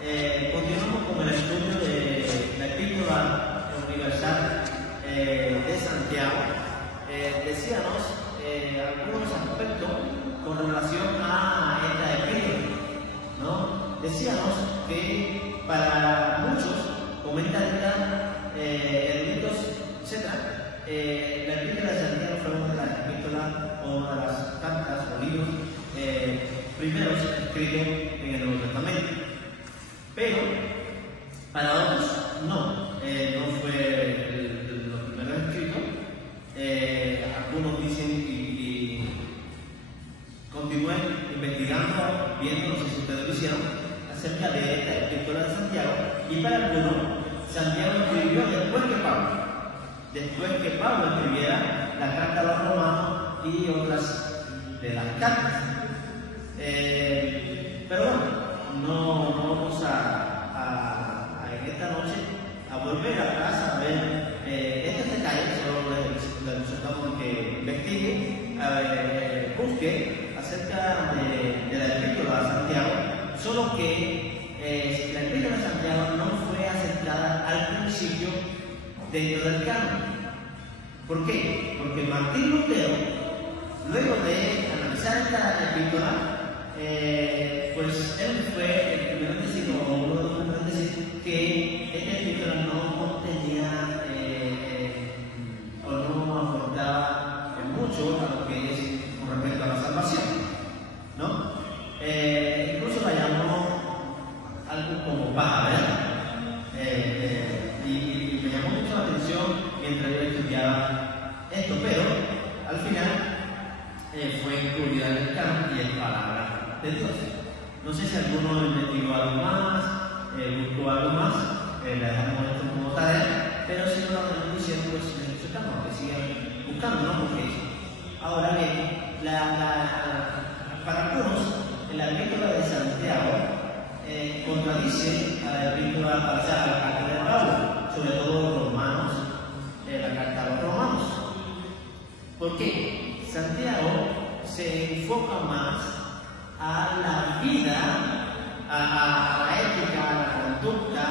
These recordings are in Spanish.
Continuamos con el estudio de la Epístola Universal de Santiago. Decíamos algunos aspectos con relación a esta epístola, ¿no? Decíamos que para muchos comentaristas, eruditos, etc., la Epístola de Santiago fue una de las epístolas o una de las cartas o libros primeros escritos en el Nuevo Testamento. Pero para otros no fue los primeros escritos. Algunos dicen y continúen investigando, viendo, no sé si ustedes lo hicieron, acerca de esta Epístola de Santiago. Y para algunos, Santiago escribió después que Pablo escribiera la carta a los romanos y otras de las cartas. Pero bueno, no vamos en esta noche a volver atrás a ver estos detalles. Solo les solicitamos que investigue, busque acerca de la Epístola de Santiago, solo que la Epístola de Santiago no fue aceptada al principio dentro del canon. ¿Por qué? Porque Martín Lutero, luego de analizar esta epístola, pues él fue el primero en decir, o uno de los primeros en decir, que esta epístola no contenía o no aportaba mucho a lo que es con respecto a la salvación, ¿no? Incluso la llamó algo como paja, ¿verdad? Y me llamó mucho la atención mientras yo estudiaba esto, pero al final fue incluida en el canon y es palabra de Dios. No sé si alguno investigó algo más, buscó algo más, le dejamos esto como tarea, pero si no lo estamos diciendo, pues necesitamos que sigan buscando, ¿no? Porque ahora bien, para algunos, la Epístola de Santiago contradice a la Epístola, o sea, a la carta de Pablo, sobre todo los romanos, la carta a los romanos. ¿Por qué? Santiago se enfoca más a la vida, a la ética, a la conducta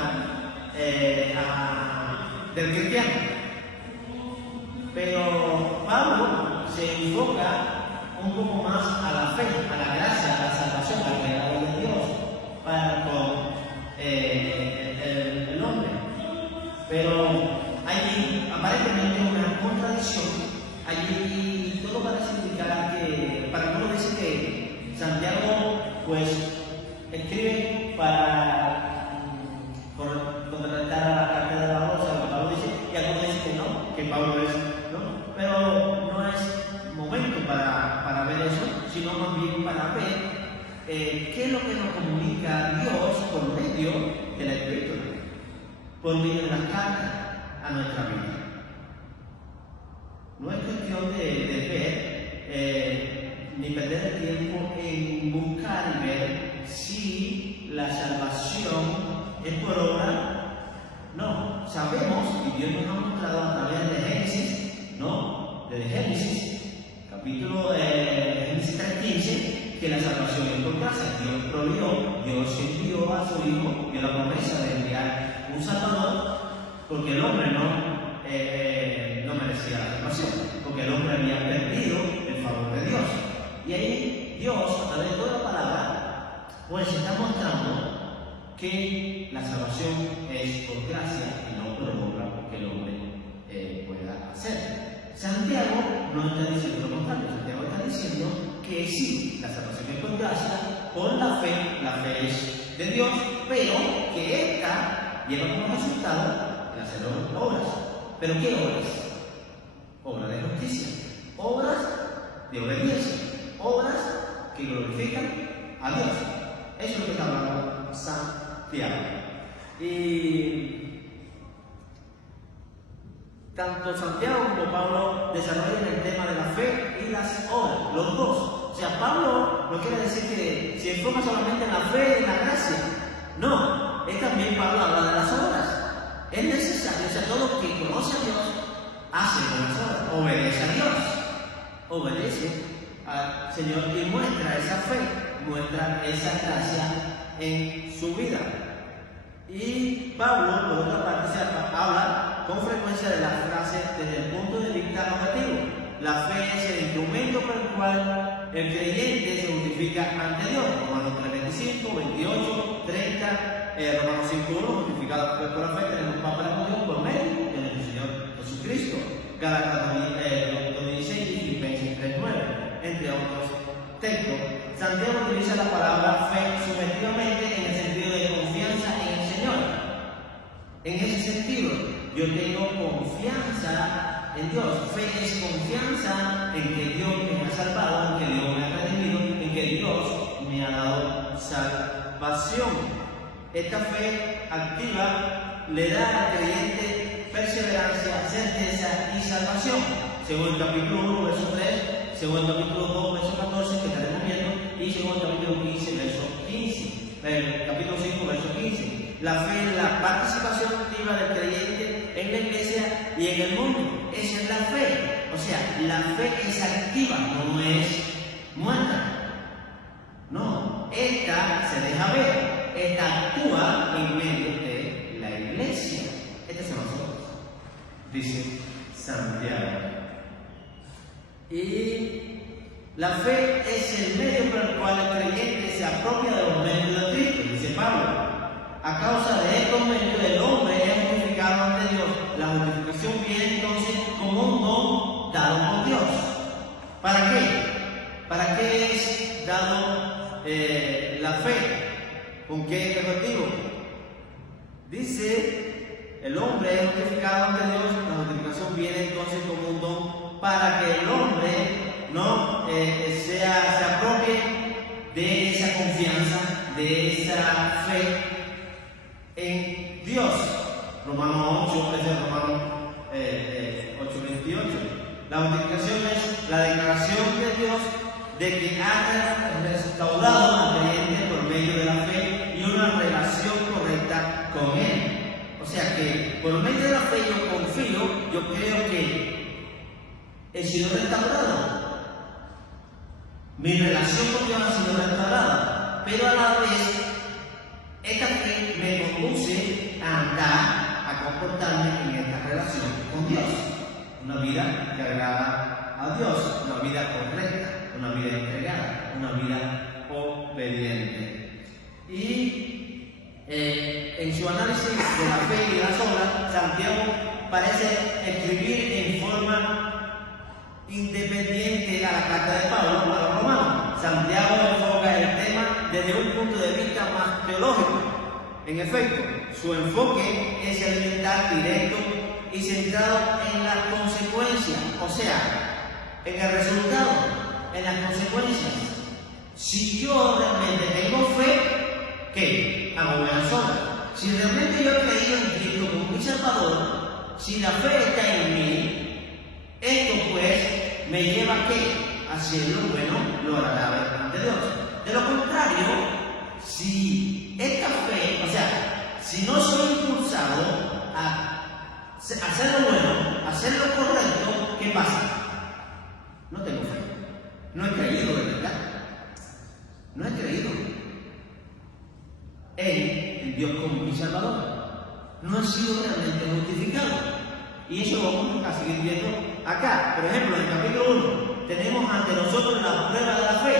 del cristiano. Pero Pablo se enfoca un poco más a la fe, a la gracia, a la salvación, al regalo de Dios para con el hombre. Pero hay aparentemente una contradicción. Allí todo parece indicar que, para algunos dice que Santiago pues escribe para contrarrestar a la carta de Pablo, o sea, lo que Pablo dice, y algunos dicen que no, que Pablo es, ¿no? Pero no es momento para ver eso, sino más bien para ver qué es lo que nos comunica Dios por medio de la Escritura, por medio de las cartas a nuestra vida. No es cuestión de ver ni perder el tiempo en buscar y ver si la salvación es por obra. No, sabemos, y Dios nos ha mostrado a través de Génesis, ¿no? De Génesis, capítulo Génesis 3:15, que la salvación es por gracia. Dios proveyó, Dios envió a su Hijo, dio la promesa de enviar un Salvador, porque el hombre no merecía la salvación, porque el hombre había perdido el favor de Dios. Y ahí Dios, a través de toda la palabra, pues está mostrando que la salvación es por gracia y no por obra que el hombre pueda hacer. Santiago no está diciendo lo contrario. Santiago está diciendo que sí, la salvación es por gracia, por la fe es de Dios, pero que esta lleva como resultado el hacer obras. ¿Pero qué obras? Obras de justicia, obras de obediencia, obras que glorifican a Dios. Eso es lo que está hablando Santiago. Y tanto Santiago como Pablo desarrollan el tema de la fe y las obras, los dos. O sea, Pablo no quiere decir que se enfoca solamente en la fe y en la gracia. No, es también Pablo habla de las obras. Es necesario, o sea, todo el que conoce a Dios hace buenas obras, obedece a Dios, obedece al Señor y muestra esa fe, muestra esa gracia en su vida. Y Pablo, por otra parte, habla con frecuencia de la frase desde el punto de vista objetivo. La fe es el instrumento por el cual el creyente se justifica ante Dios. Romanos 3:25, 28, 30, Romanos 5:1, justificados por la fe, tenemos paz para con Dios por medio de nuestro Señor Jesucristo. Gálatas 2:16 y Filipenses 3:9, entre otros textos. Santiago utiliza la palabra fe subjetivamente en el sentido de confianza en el Señor. En ese sentido, yo tengo confianza en Dios. Fe es confianza en que Dios me ha salvado, en que Dios me ha redimido, en que Dios me ha dado salvación. Esta fe activa le da al creyente perseverancia, certeza y salvación. Según el capítulo 1, verso 3, según el capítulo 2, verso 14, que estaremos viendo, y según el capítulo 15, verso 15. El capítulo 5, verso 15. La fe es la participación activa del creyente en la iglesia y en el mundo. Esa es la fe. O sea, la fe es activa, no es muerta. No, esta se deja ver, esta actúa en medio de la iglesia. Estas son nosotros, dice Santiago. Y la fe es el medio por el cual el creyente se apropia de los medios de Cristo, dice Pablo. A causa de estos medios, el hombre es justificado ante Dios. La justificación viene entonces como un don dado por Dios. ¿Para qué? ¿Para qué es dado la fe? ¿Con qué objetivo? Dice, el hombre es justificado ante Dios. La justificación viene entonces como un don para que el hombre se apropie de esa confianza, de esa fe en Dios. Romanos 8, Romanos 8:28. La justificación es la declaración de Dios de que ha restaurado al creyente por medio de la fe y una relación correcta con Él. O sea que por medio de la fe yo confío, yo creo que he sido restaurado. Mi relación con Dios ha sido restaurada, pero a la vez esta fe me conduce a andar, a comportarme en esta relación con Dios. Una vida que agrada a Dios, una vida correcta, una vida entregada, una vida obediente. Y en su análisis de la fe y de las obras, Santiago parece escribir en forma independiente a la carta de Pablo a los romanos. Santiago enfoca el tema desde un punto de vista más teológico. En efecto, su enfoque es elemental, directo y centrado en las consecuencias, o sea, en el resultado, en las consecuencias. Si yo realmente tengo fe, ¿qué? Hago buenas obras. Si realmente yo he creído en Cristo como mi Salvador, si la fe está en mí, esto pues me lleva a qué? A hacer lo bueno, lo agradable ante Dios. De lo contrario, si esta fe, o sea, si no soy impulsado a hacer lo bueno, a hacer lo correcto, ¿qué pasa? No tengo fe. No he creído de verdad. No he creído en Dios como mi Salvador. No he sido realmente justificado. Y eso lo vamos a seguir viendo acá. Por ejemplo, en el capítulo 1 tenemos ante nosotros la prueba de la fe.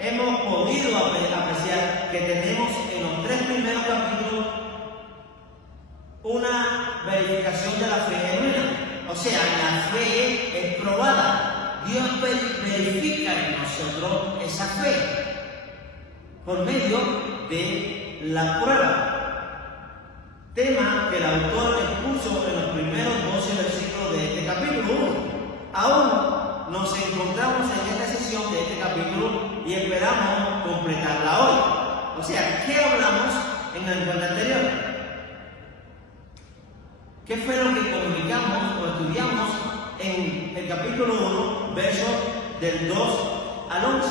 Hemos podido apreciar que tenemos en los 3 primeros capítulos una verificación de la fe genuina. O sea, la fe es probada. Dios verifica en nosotros esa fe por medio de la prueba. Tema que el autor expuso en los primeros 12 versículos de este capítulo 1. Aún nos encontramos en esta sesión de este capítulo y esperamos completarla hoy. O sea, ¿qué hablamos en el encuentro anterior? ¿Qué fue lo que comunicamos o estudiamos en el capítulo 1, versos del 2 al 11?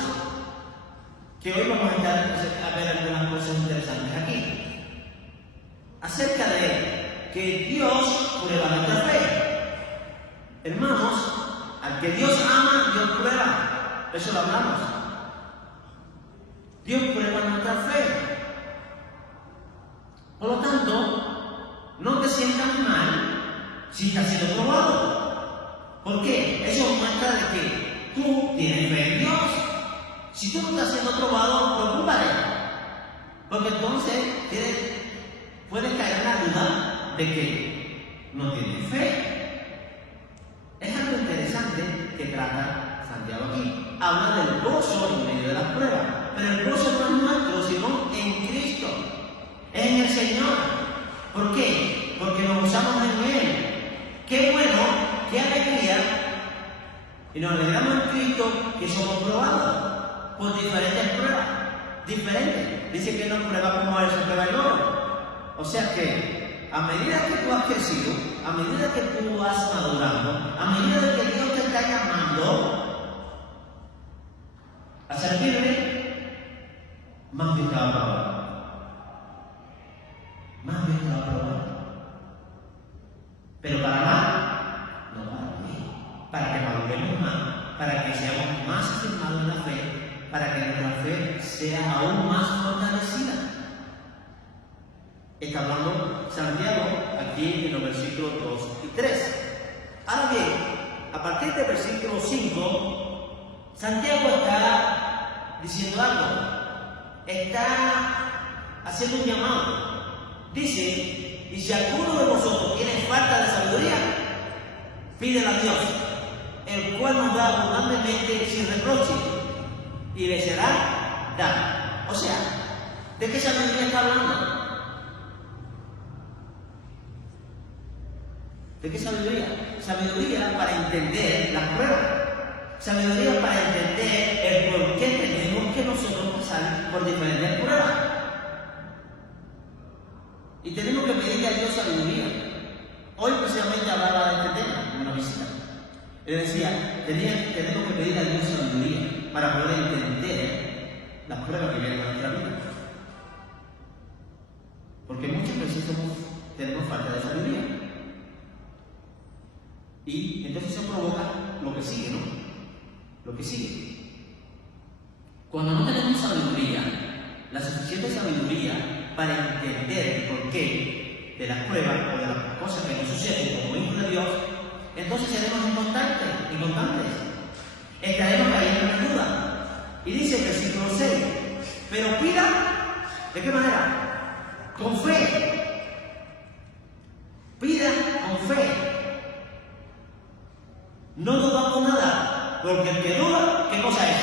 Que hoy vamos a ver algunas cosas interesantes aquí. Acerca de que Dios prueba nuestra fe. Hermanos, al que Dios ama, Dios prueba. Eso lo hablamos. Dios prueba nuestra fe. Por lo tanto, sienta mal si está siendo probado. ¿Por qué? Eso muestra de que tú tienes fe en Dios. Si tú no estás siendo probado, preocúpate. Porque entonces puedes caer en la duda de que no tienes fe. Es algo interesante que trata Santiago aquí. Habla del gozo en medio de las pruebas. Pero el gozo no es nuestro, sino en Cristo. Es en el Señor. ¿Por qué? Porque nos gozamos en Él. ¡Qué bueno! ¡Qué alegría! Y nos alegramos en Cristo que somos probados por diferentes pruebas. Diferentes. Dice que no prueba como Él se prueba el oro. O sea que a medida que tú has crecido, a medida que tú vas madurando, a medida que Dios te está llamando a servirle, más bien te va a probar. Más bien te va a probar. Pero para mal, no para bien. Para que maduremos más, para que seamos más afirmados en la fe, para que nuestra fe sea aún más fortalecida. Está hablando Santiago aquí en los versículos 2 y 3. Ahora bien, a partir del versículo 5, Santiago está diciendo algo. Está haciendo un llamado. Dice, y si alguno de vosotros tiene falta de sabiduría, pídela a Dios, el cual nos da abundantemente sin reproche, y le será dado. O sea, ¿de qué sabiduría está hablando? ¿De qué sabiduría? Sabiduría para entender las pruebas. Sabiduría para entender el por qué tenemos que nosotros pasar por diferentes pruebas. Y tenemos que pedirle a Dios sabiduría. Hoy precisamente hablaba de este tema en una visita. Él decía, tenemos que pedirle a Dios sabiduría para poder entender las pruebas que vienen a nuestra vida. Porque muchas veces tenemos falta de sabiduría. Y entonces eso provoca lo que sigue, ¿no? Lo que sigue. Cuando no tenemos sabiduría, la suficiente sabiduría para entender el porqué de las pruebas o de las cosas que nos suceden como hijos de Dios, entonces seremos inconstantes. Estaremos cayendo en duda. Y dice el versículo 6, pero pida, ¿de qué manera? Con fe. Pida con fe. No dudando nada, porque el que duda, ¿qué cosa es?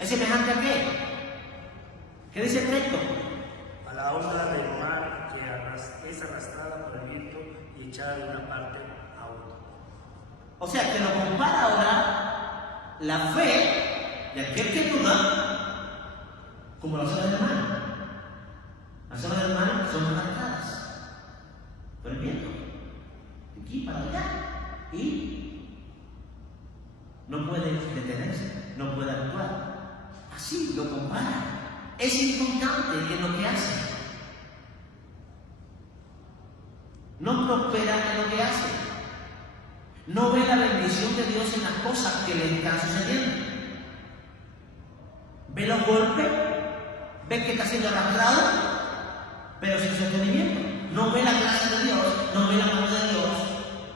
¿Es semejante a qué? ¿Qué dice el texto? A la onda del mar que es arrastrada por el viento y echada de una parte a otra. O sea, que lo compara ahora la fe de aquel que duda como las olas del mar. Las olas del mar son arrastradas por el viento, de aquí para allá, y no puede detenerse, no puede actuar. Así lo compara. Es inconstante en lo que hace. No prospera en lo que hace. No ve la bendición de Dios en las cosas que le están sucediendo. Ve los golpes, ve que está siendo arrastrado, pero sin sostenimiento. No ve la gracia de Dios, no ve la mano de Dios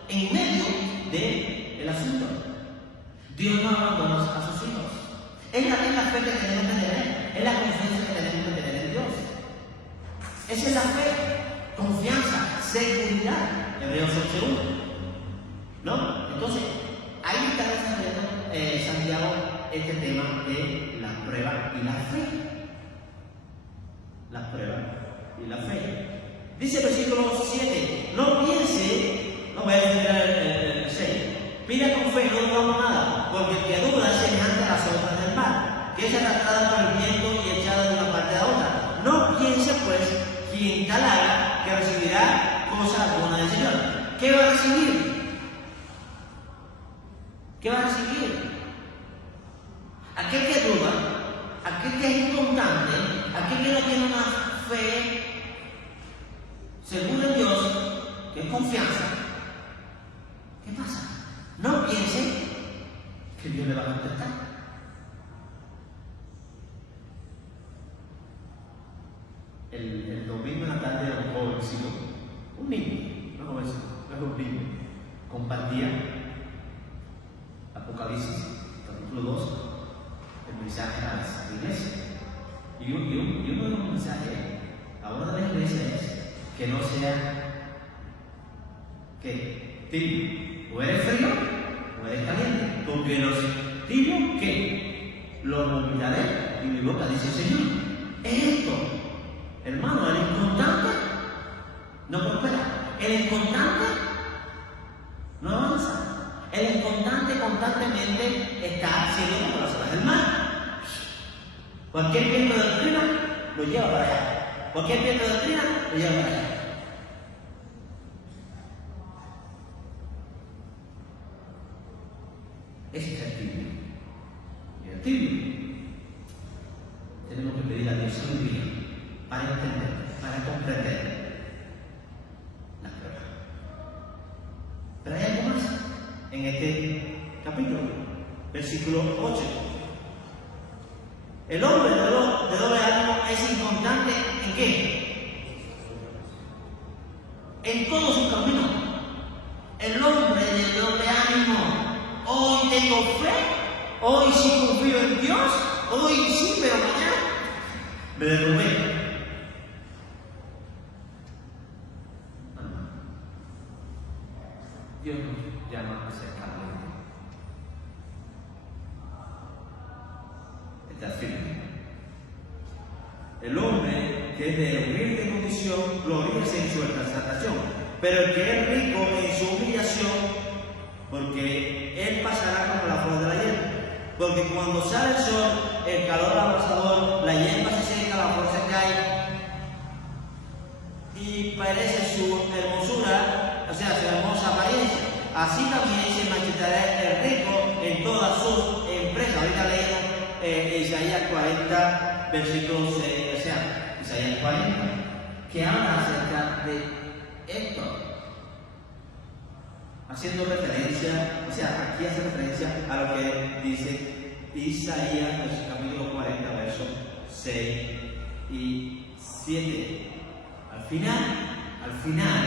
en medio del asunto. Dios no abandona a sus hijos. Es la fe que tenemos que tener, es la confianza que tenemos que tener en Dios. Esa es la fe, confianza, seguridad. Hebreos 8:1. ¿No? Entonces, ahí está desarrollando Santiago este tema de la prueba y la fe. La prueba y la fe. Dice el versículo 7, no piense, no voy a decir el 6, pida con fe, no dudamos nada, porque el que duda es semejante a las olas del mar, que es arrastrada por el viento y echada de una parte a otra. No piense, pues, quien tal haga, que recibirá cosa alguna del Señor. ¿Qué va a recibir? ¿Qué va a recibir? Aquel que duda, aquel que es inconstante, aquel que no tiene una fe segura en Dios, que es confianza. ¿Qué pasa? No piense que Dios le va a contestar. El domingo en la tarde era un jovencito, un niño, una jovencita, compartía Apocalipsis, capítulo 2, el mensaje a las iglesias. Y uno de los mensajes a una de las iglesias es que no sea que tibio, o eres frío o eres caliente, porque los tibios que los vomitaré y mi boca, dice el Señor. Es esto, hermano, el inconstante no prospera, el inconstante no avanza, el inconstante constantemente está haciendo como las olas del mar. Cualquier viento de doctrina lo lleva para allá. Cualquier viento de doctrina lo lleva para allá. Ese es el tibio. Y el tibio tenemos que pedir a Dios sabiduría para entender, para comprender las pruebas. Pero hay algo más en este capítulo, versículo 8. El hombre de doble ánimo es inconstante ¿en qué? En todo su camino. El hombre de doble ánimo, hoy tengo fe, hoy sí confío en Dios, hoy sí, pero mañana me derrumbé. Dios nos llama a ser calientes. Está firme. El hombre que es de humilde condición gloríase en su exaltación, pero el que es rico en su humillación, porque él pasará como la flor de la hierba. Porque cuando sale el sol, el calor abrasador, la hierba se seca, la flor se cae y parece su hermosura, o sea, su hermosa apariencia. Así también se marchitará el rico en todas sus empresas. Ahorita leemos Isaías 40, versículo 6, o sea, Isaías 40, que habla acerca de esto, haciendo referencia, o sea, aquí hace referencia a lo que dice Isaías, capítulo 40, versos 6 y 7. Al final,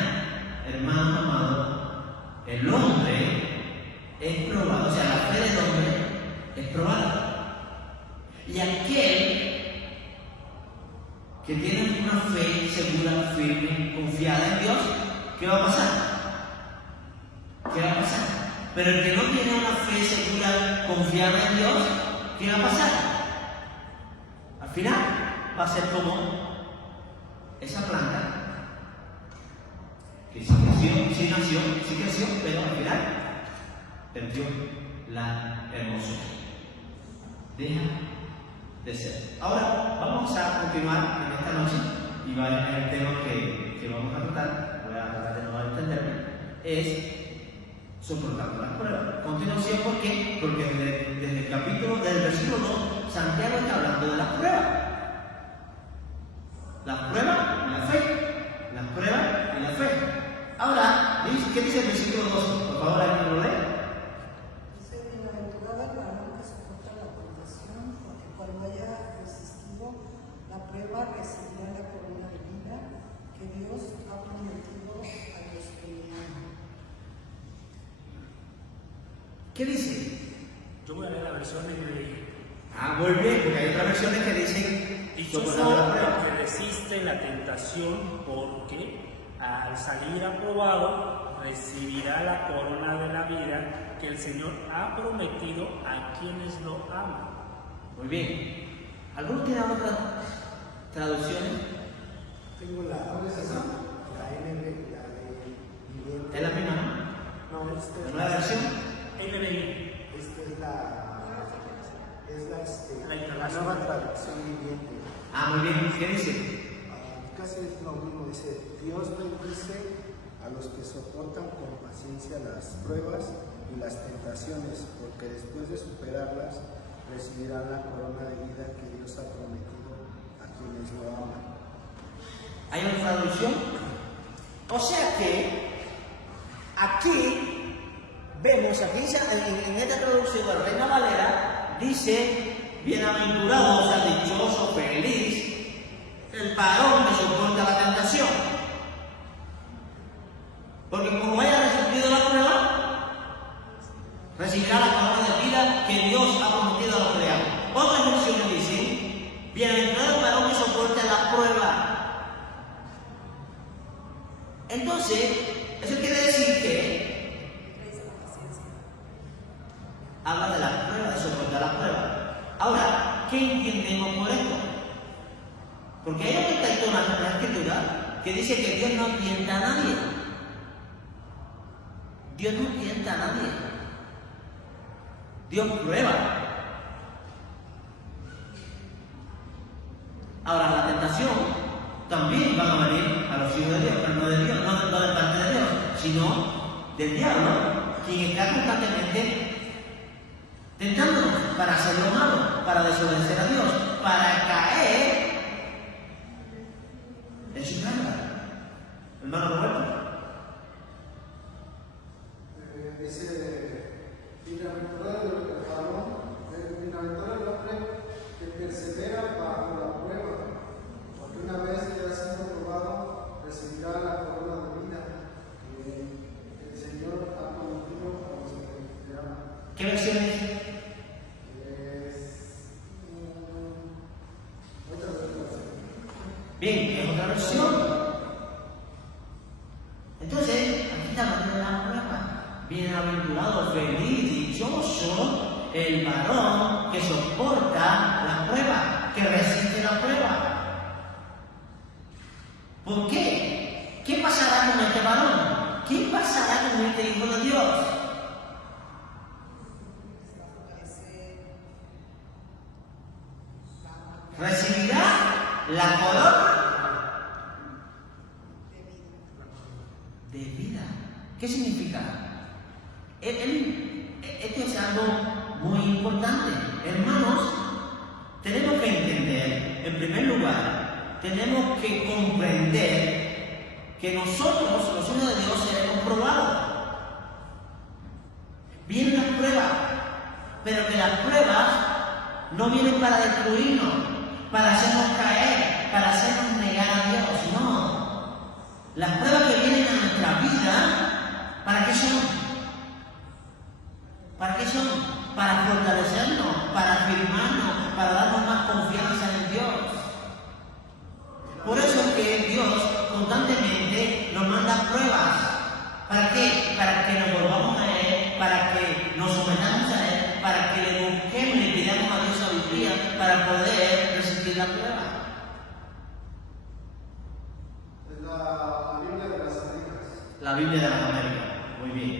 hermano amado, el hombre es probado, o sea, la fe del hombre es probada. Y aquel que tiene una fe segura, firme, confiada en Dios, ¿qué va a pasar? ¿Qué va a pasar? Pero el que no tiene una fe segura, confiada en Dios, ¿qué va a pasar? Al final va a ser como esa planta que sí nació, pero al final perdió la hermosura. Deja de ser. Ahora vamos a continuar en esta noche y va a ser el tema que vamos a tratar. Voy a tratar de no entenderme. Es soportando las pruebas. Continuación, ¿por qué? Porque desde el capítulo, del versículo 2, Santiago está hablando de las pruebas. Las pruebas y la fe. Las pruebas y la fe. Ahora, ¿qué dice el versículo 2? Por favor, alguien lo lee. Dice: bienaventurado el varón que soporta la tentación, porque cuando haya resistido la prueba recibirá la corona de vida que Dios ha prometido a los que le aman. ¿Qué dice? Yo voy a leer la versión NBI. Muy bien, porque hay otras versiones que dicen soportando la prueba. Que resiste la tentación, porque al salir aprobado recibirá la corona de la vida que el Señor ha prometido a quienes lo aman. Muy bien. ¿Alguno tiene otras traducciones? Tengo la NB, la de Viviente. ¿Es la misma, no? No, esta ¿La es nueva versión? NBI. esta es la internacional. nueva traducción viviente. Muy bien. ¿Qué dice? Casi es lo mismo, dice: Dios bendice a los que soportan con paciencia las pruebas y las tentaciones, porque después de superarlas recibirán la corona de vida que Dios ha prometido a quienes lo aman. ¿Hay una traducción? O sea que aquí vemos, aquí en esta traducción de Reina Valera dice: bienaventurado, o sea, dichoso, feliz, el varón que soporta la tentación. Entonces, eso quiere decir que habla de la prueba, de soportar la prueba. Ahora, ¿qué entendemos por esto? Porque hay un texto en la Escritura que dice que Dios no tienta a nadie. Dios no tienta a nadie. Dios prueba. Ahora, la tentación también va a venir a los hijos de Dios, pero no de Dios, no de parte de Dios, sino del diablo, quien está constantemente tentándonos para hacer lo malo, para desobedecer a Dios, para caer en su carga. Hermano Roberto. Dice, bienaventurado el hombre que persevera bajo la prueba, porque una vez que ha sido probado, recibirá la corona de vida que el Señor ha prometido a los que le aman. ¿Qué versión es? Otra versión. Bien, es otra versión. Entonces, aquí está hablando de la prueba. Bienaventurado, feliz, dichoso el varón que soporta la prueba, que resiste la prueba. ¿Por qué? ¿Qué pasará con este varón? ¿Qué pasará con este hijo de Dios? Recibirá la corona de vida. ¿Qué significa? Esto es algo muy importante. Hermanos, tenemos que entender, en primer lugar, tenemos que comprender que nosotros, los hijos de Dios, seremos probados. Vienen las pruebas, pero que las pruebas no vienen para destruirnos, para hacernos caer, para hacernos negar a Dios. No. Las pruebas que vienen a nuestra vida, ¿para qué son? ¿Para qué son? Para fortalecernos, para afirmarnos, para darnos más confianza en Dios. Por eso es que Dios constantemente nos manda pruebas. ¿Para qué? Para que nos volvamos a Él, para que nos sometamos a Él, para que le busquemos y le pidamos a Dios sabiduría para poder resistir la prueba. Es la Biblia de las Américas. La Biblia de las Américas. Muy bien.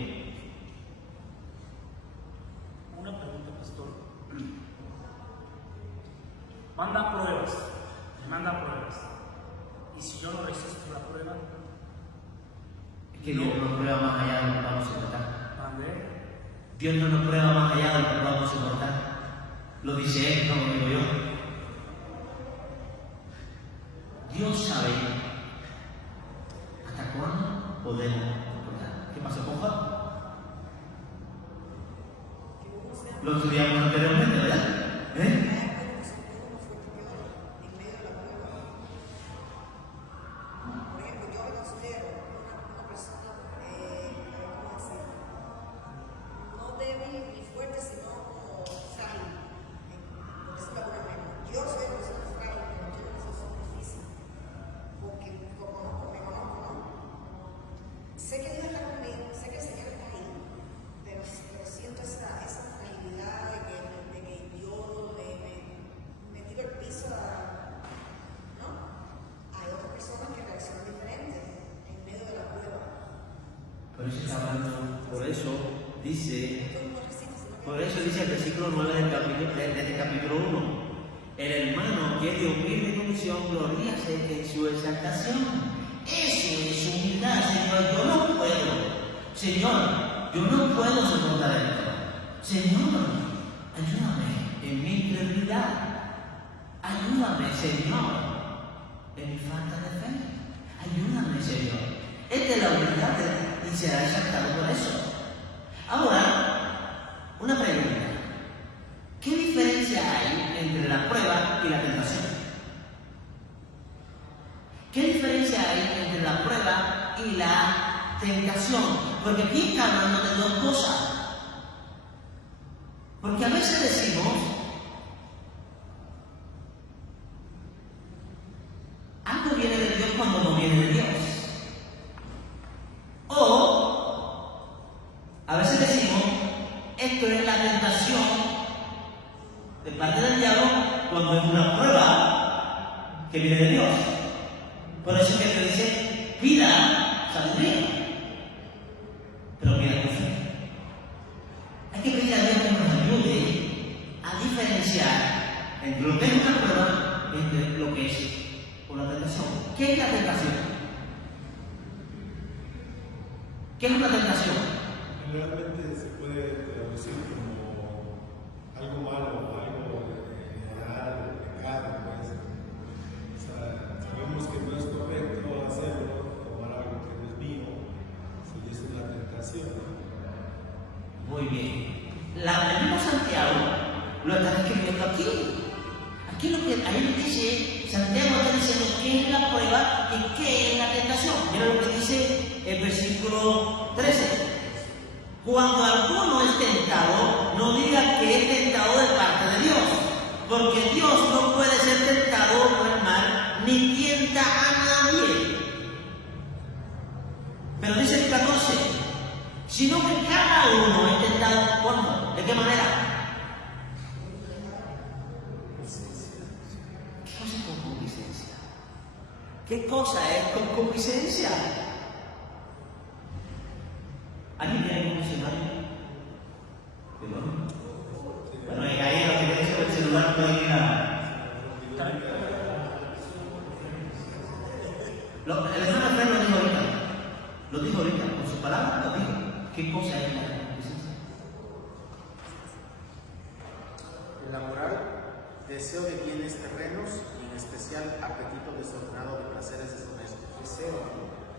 Una pregunta, pastor. Manda pruebas. Y si yo no resisto la prueba, Es que Dios no nos prueba más allá de lo que vamos a soportar. ¿mandé? Dios no nos prueba más allá de lo que vamos a soportar. Lo dice Él, no lo digo yo. Dios sabe hasta cuándo podemos soportar. ¿Qué pasó con Juan? Lo estudiamos anteriormente, ¿verdad? ¿Eh? Sé que Dios está conmigo, sé que el Señor está ahí, pero siento esa fragilidad de que yo me tiro al piso, ¿no? Hay otras personas que reaccionan diferente en medio de la prueba. Por eso está hablando, por eso dice el versículo 9 de este capítulo 1. El hermano que de humilde condición gloríase en su exaltación. Eso es humildad, Señor. Yo no puedo. Señor, yo no puedo soportar esto. Señor, ayúdame en mi incredulidad. Ayúdame, Señor, en mi falta de fe. Ayúdame, Señor. Esta es la humildad y será exaltado por eso. Ahora, una pregunta. ¿Qué diferencia hay entre la prueba y la tentación? ¿Qué diferencia hay entre la prueba y la tentación? Porque aquí está hablando de dos cosas. Porque a veces decimos, algo viene de Dios cuando no viene de Dios. que viene de Dios. Por eso es que te dice, pida sabiduría, pero pida con fe. Hay que pedir a Dios que nos ayude a diferenciar entre lo que es una prueba y entre lo que es una tentación. ¿Qué es la tentación? ¿Qué es una tentación? Generalmente se puede traducir como algo malo, algo inmoral, pecado, pues. O sea, sabemos que no es correcto hacerlo, tomar algo que no es mío, si es una tentación. Muy bien. El mismo Santiago lo está escribiendo aquí. Aquí lo que ahí dice, Santiago está diciendo qué es la prueba y qué es la tentación. Mira lo que dice el versículo 13. Cuando alguno es tentado, no diga que es tentado de parte de Dios, porque Dios no puede ser tentado por el mal, ni tienta a nadie. Pero dice el 14, sino que cada uno es tentado, ¿cuándo? ¿De qué manera? ¿Qué cosa es concupiscencia? ¿Qué cosa es concupiscencia? ¿Alguien tiene un diccionario? Bueno, ahí lo que dice el celular no hay nada. El hermano Fred lo dijo ahorita, con su palabra lo dijo. ¿Qué cosa es la concupiscencia? En la moral, deseo de bienes terrenos y en especial apetito desordenado de placeres deshonestos. Deseo.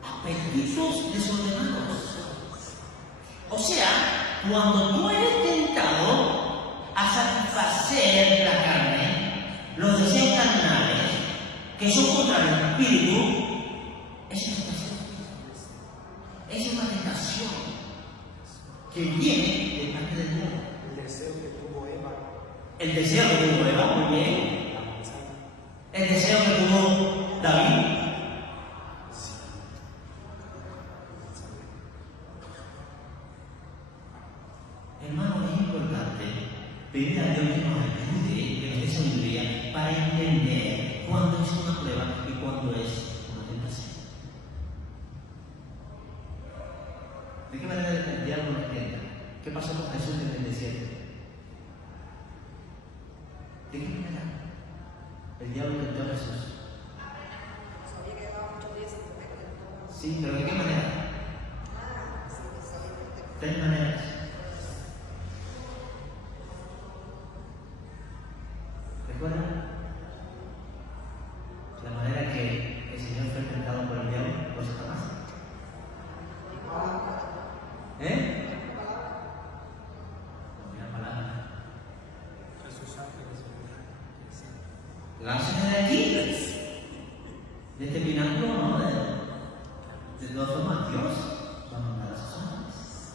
Apetitos desordenados. O sea, cuando tú eres tentado a satisfacer la carne, los deseos carnales, que son contra el espíritu, es una tentación. Es una tentación que viene de parte de Dios. El deseo que tuvo Eva. El deseo que tuvo Eva, muy bien. El deseo que tuvo David. Hermano, es importante pedir a Dios que nos ayude, que nos dé sabiduría para entender cuándo es una prueba y cuándo es una tentación. ¿De qué manera el diablo nos tenta? ¿Qué pasó con Jesús en el desierto? ¿De qué manera el diablo tentó a Jesús? Sabía que llevaba 8 días sin comer. Sí, pero ¿de qué manera? Tres maneras. ¿Recuerdan? La manera que el Señor fue tentado por el diablo por Satanás. Una palabra. Lánzate de aquí, de este pináculo, ¿no? De todas formas, Dios va a mandar a sus ángeles.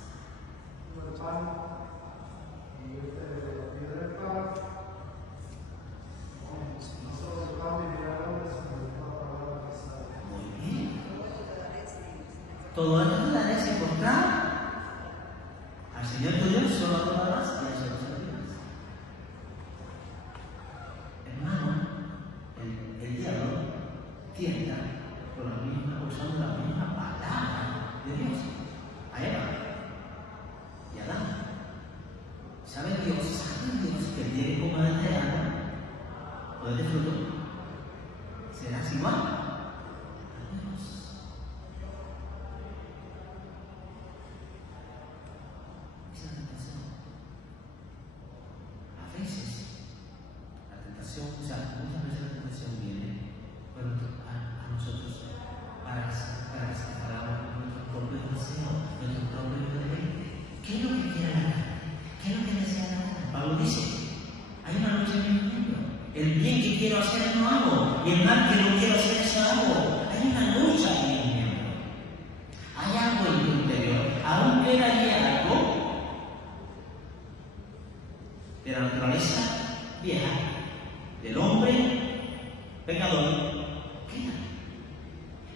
Muy bien. Todo esto te daré sin encontrar al Señor tu Dios, solo adorarás y a eso no servirás. Hermano, el diablo tienta usando la misma palabra de Dios a Eva y a Adán. ¿Sabe Dios que el día que coman de árbol o de este fruto serás igual a Dios? Esa es la tentación. A veces la tentación, o sea, muchas veces la tentación viene a nosotros para que separamos nuestros propios deseos, nuestros propios deleites. ¿Qué es lo que quiere la carne? ¿Qué es lo que desea la carne? Pablo dice, hay una lucha en mi miembro. El bien que quiero hacer no hago, y el mal que no quiero hacer eso hago. Hay una lucha en mi miembro. Hay algo en tu interior. Aún queda allí algo de la naturaleza vieja, del hombre pecador, queda.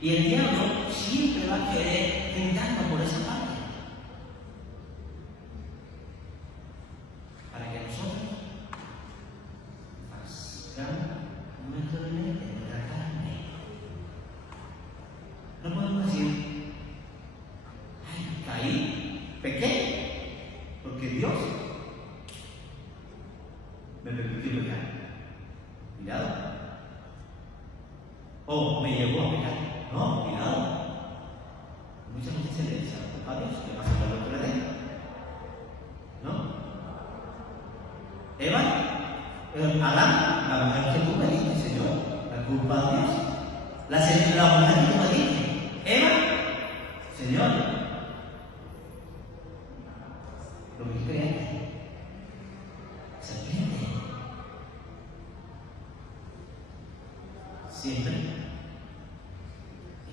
Y el diablo siempre va a querer tentarnos por esa parte. Para que nosotros hagamos nuestro deber en nuestra carne. o me llevó a pecar. No, cuidado. Mucha gente se le dice a Dios que va a sacar lo que le dé. ¿No? Adán, la mujer que tú me diste, Señor, la culpa de Dios. La mujer que tú me diste, Eva, Señor, lo que creaste, serpiente, siempre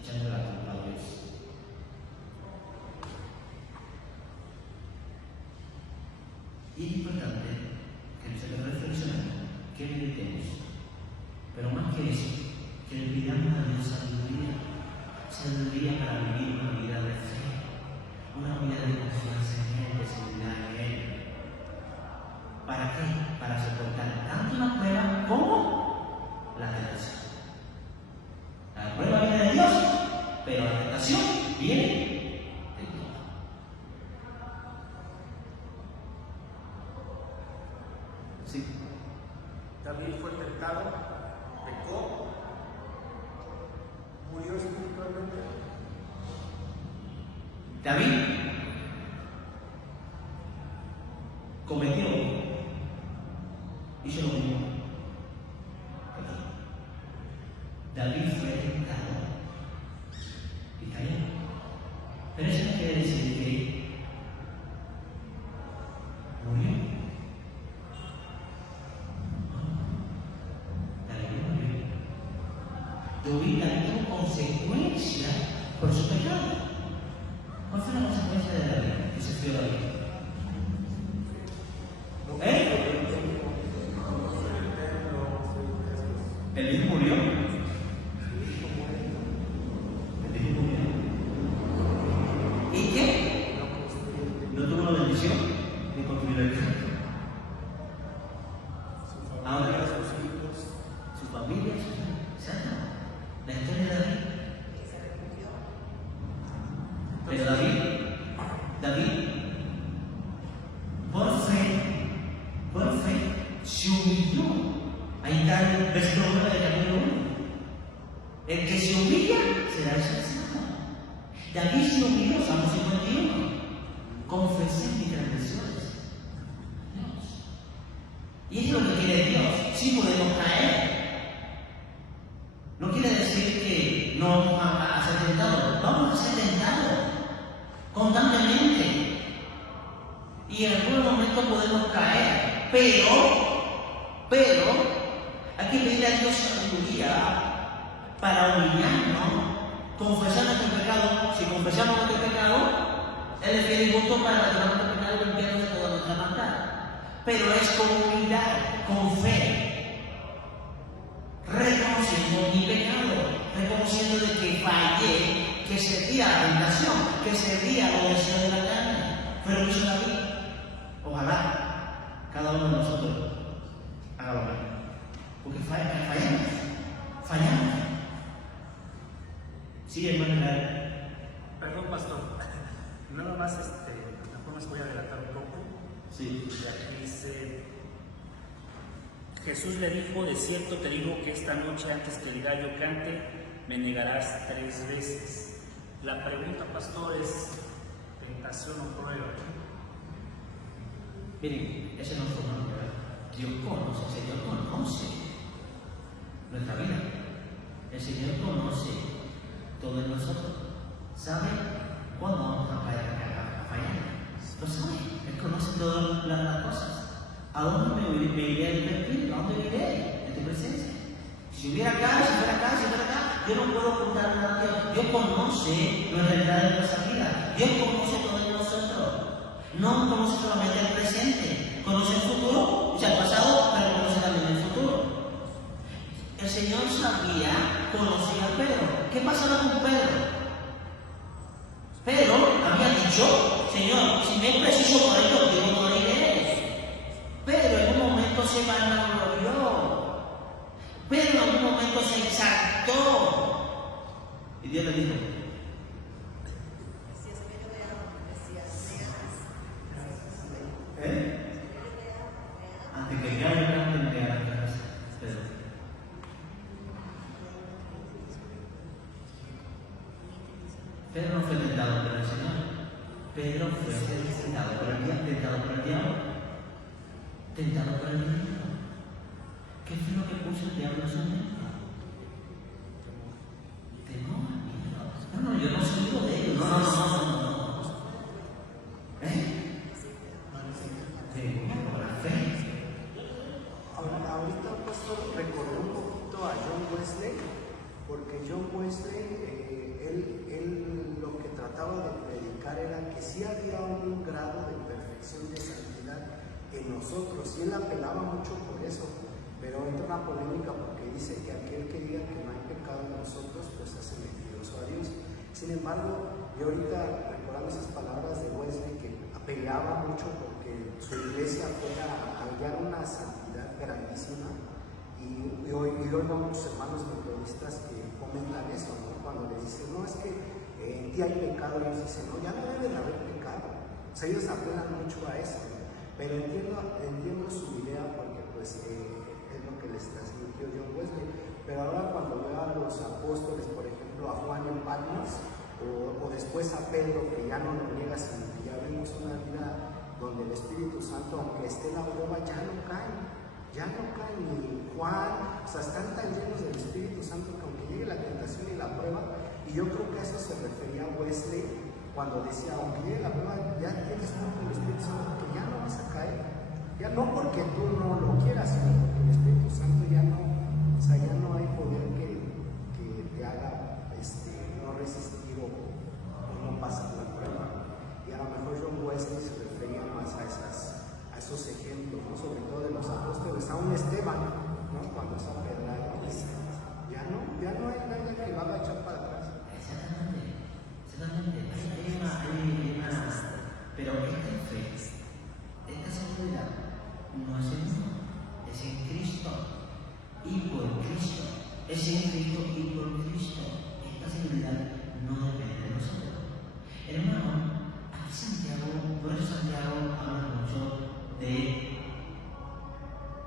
echando la culpa a Dios. Y es importante que nosotros reflexionemos, que meditemos, pero más que eso, que le pidamos a Dios sabiduría para vivir una vida de fe, una vida de confianza en Él, de seguridad en Él. ¿Para qué? Para soportar tanto la prueba como la tentación. La prueba viene de Dios, pero la tentación viene de Dios. Sí. David fue tentado, pecó, murió espiritualmente. David cometió, hizo lo mismo. David fue tentado y cayó. Pero eso no quiere decir que murió. David tuvo consecuencia por su pecado. ¿Cuál fue la consecuencia de David? Que sufrió David. El hijo murió. El hijo murió. ¿Y qué? No tuvo la bendición de construir el templo. Ahora, su familia, la historia de David. Pero David, por fe, se humilló. Ahí está el versículo 9 del capítulo 1. El que se humilla será exaltado. David se humilló, Salmo 51. Confesé mis transgresiones. Y es lo que quiere Dios. Sí podemos caer. No quiere decir que no vamos a ser tentados. Vamos a ser tentados constantemente. Y en algún momento podemos caer. Pero hay que pedirle a Dios sabiduría para humillarnos, confesar nuestro pecado. Si confesamos nuestro pecado, Él es fiel y justo para perdonar nuestro pecado y limpiarnos de toda nuestra maldad. Pero es con humildad, con fe, reconociendo mi pecado, reconociendo de que fallé, que sería la tentación, que sería los deseos de la carne. Pero lo hizo David. Ojalá cada uno de nosotros haga lo mismo. Porque fallamos. Sí, hermano. Perdón, pastor. Nada más, mejor me voy a adelantar un poco. Sí. Y aquí dice: Jesús le dijo: de cierto te digo que esta noche antes que el gallo cante, me negarás 3 veces. La pregunta, pastor, es: ¿tentación o prueba? Miren, ese no es un nombre. Dios conoce, el Señor conoce nuestra vida. El Señor conoce todo en nosotros. ¿Sabe cuándo vamos a fallar? Lo sabe. Él conoce todas las cosas. ¿A dónde me iré a invertir? ¿A dónde iré? En tu presencia. Si hubiera acá, yo no puedo ocultar nada de Dios. Dios conoce la realidad de nuestra vida. Dios conoce todo en nosotros. No conoce solamente el presente, conoce el futuro, o sea, el pasado, pero conoce también el futuro. El Señor conocía a Pedro. ¿Qué pasaba con Pedro? Pedro había dicho: Señor, si me es preciso por ello, yo no moriré. Pero en un momento se vanaglorió. Pedro en algún momento se exaltó. Y Dios le dijo: antes que el gallo cante, me negarás 3 veces. Pedro no fue tentado por el Señor. Pedro fue tentado por el diablo. Tentado por el diablo. ¿Qué fue lo que puso el diablo en su mente? Temor, miedo. No, yo no soy hijo de ellos. No. Temor, la fe. Ahorita pastor recordé un poquito a John Wesley, porque John Wesley, él lo que trataba de predicar era que sí había un grado de perfección de santidad en nosotros, y él apelaba mucho por eso, pero entra una polémica porque dice que aquel que diga que no hay pecado en nosotros, pues hace mentiroso a Dios. Sin embargo, yo ahorita recordando esas palabras de Wesley, que apelaba mucho porque su iglesia fuera a hallar una santidad grandísima, y hoy vemos hermanos metodistas que comentan eso, ¿no? Cuando le dicen, no, es que en ti hay pecado, ellos dicen, no, ya no debe de haber pecado. O sea, ellos apelan mucho a eso, ¿no? Pero entiendo su idea, porque pues es lo que les transmitió John Wesley. Pero ahora cuando veo a los apóstoles, por ejemplo a Juan en Patmos, o después a Pedro, que ya no lo niega, sino que ya vemos una vida donde el Espíritu Santo, aunque esté en la prueba, ya no cae ni Juan, o sea, están tan llenos del Espíritu Santo que aunque llegue la tentación y la prueba, y yo creo que a eso se refería Wesley cuando decía, aunque llegue la prueba, ya tienes tanto el Espíritu Santo que ya no vas a caer, ya no porque tú no lo quieras, sino porque el Espíritu Santo ya no, o sea, ya no hay poder que te haga no resistir o no pasar la prueba. Y a lo mejor John Wesley se refería más a esos ejemplos, ¿no? Sobre todo de los apóstoles, a un Esteban, ¿no? Cuando está pedrado, ya no hay nada que lo haga echar para atrás. Exactamente. Pero esta fe, esta seguridad, no es en uno, es en Cristo y por Cristo. Es en Cristo y por Cristo. Esta seguridad no depende de nosotros. Hermano, aquí Santiago, por eso Santiago habla mucho de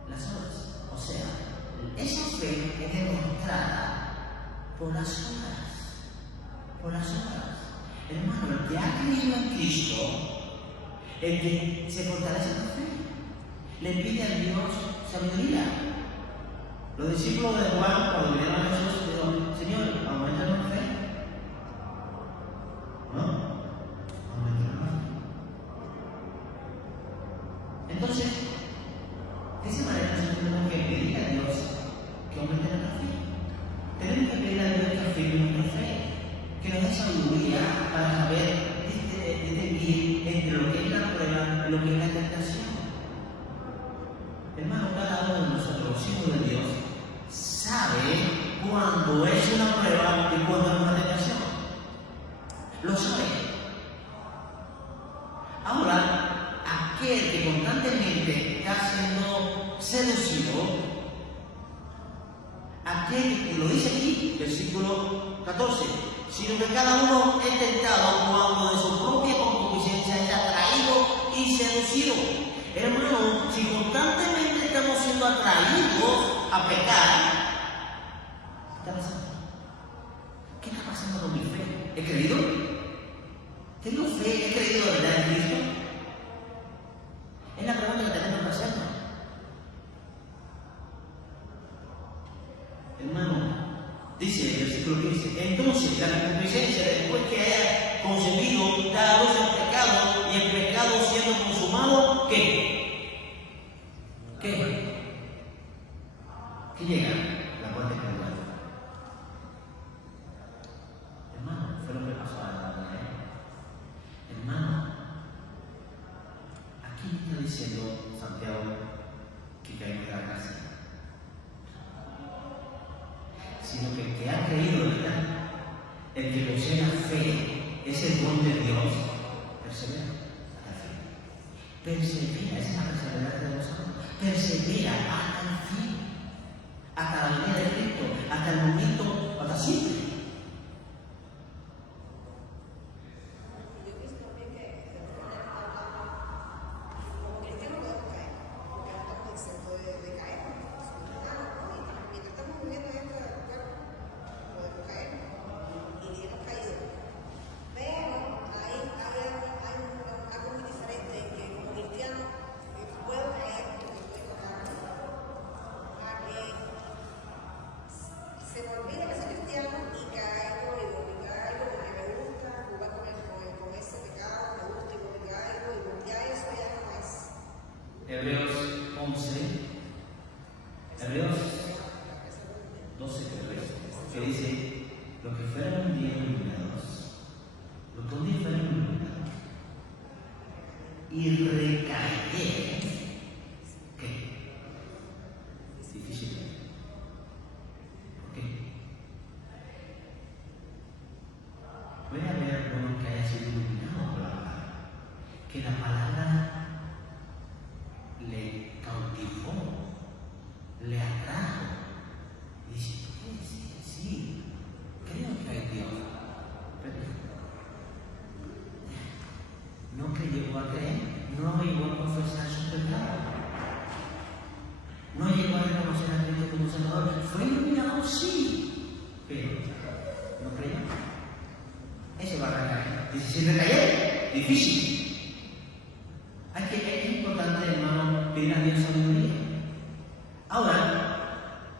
las obras. O sea, esa fe es demostrada por las obras. Hermano, el que ha creído en Cristo, el que se fortalece en la fe, le pide a Dios sabiduría. Los discípulos de Juan, cuando vinieron a Jesús, dijeron, Señor, aumentanos fe. ¿No? Aumentanos fe. Entonces, de esa manera nosotros tenemos que pedir a Dios que aumente nuestra fe. Tenemos que pedir a Dios que afirme nuestra fe, que nos dé sabiduría para saber distinguir entre lo que es la prueba y lo que es la tentación. Hermano, cada uno de nosotros, hijos de Dios, sabe cuándo es una prueba y cuándo es una tentación. Lo sabe. Ahora, aquel que constantemente está siendo seducido, aquel que lo dice aquí, versículo 14, sino que cada uno es tentado cuando de su propia concupiscencia es atraído y seducido. Hermano, si constantemente estamos siendo atraídos a pecar, ¿qué está pasando? ¿Qué está pasando con mi fe? ¿He creído? ¿Tengo fe? ¿He creído de verdad en Cristo? Es la pregunta que tenemos que hacernos. Hermano, dice el versículo 15, entonces la concupiscencia, después que haya concebido, da a luz el pecado, y el pecado siendo consumado, ¿qué? ¿Qué llega? La muerte espiritual. Hermano, fue lo que pasó a la verdad. Hermano, aquí está diciendo Santiago que hay que dar gracia, sino que el que ha creído, ¿verdad? El que posee la fe, es el don de Dios, persevera hasta el fin. Persevera, esa es la perseverancia de los santos. Persevera hasta el fin, hasta la venida de Cristo, hasta el momento, hasta siempre. que dice, los que fueron un día iluminados, los que un día fueron iluminados, y recaer, ¿qué? Es difícil. ¿Por qué? Puede haber uno que haya sido iluminado por la palabra, que la palabra le cautivó, le atrajo, y dice, sí, creo que hay Dios, pero no que llegó a creer, no llegó a confesar su pecado, no llegó a reconocer a Cristo como Salvador, fue iluminado, sí, pero no creyó. Eso va a recaer. Dice, si recaer, difícil. Es importante, hermano, pedir a Dios sabiduría. Ahora,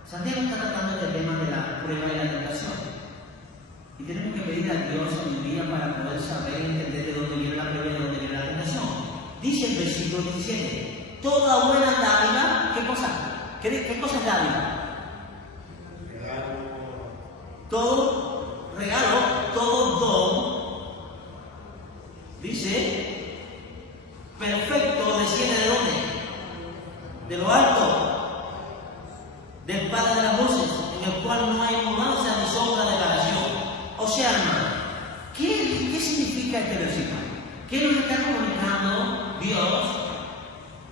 Santiago está tratando este tema de la prueba y la tentación. Y tenemos que pedir a Dios sabiduría para poder saber y entender de dónde viene la prueba y de dónde viene la tentación. Dice el versículo 17, toda buena dádiva, ¿qué cosa? ¿Qué cosa es dádiva? Todo regalo, todo don, dice, perfecto, desciende de dónde? De lo alto, del Padre de las luces, en el cual no hay mudanza ni sombra de variación. O sea, hermano, ¿qué significa este versículo? ¿Qué nos está comunicando Dios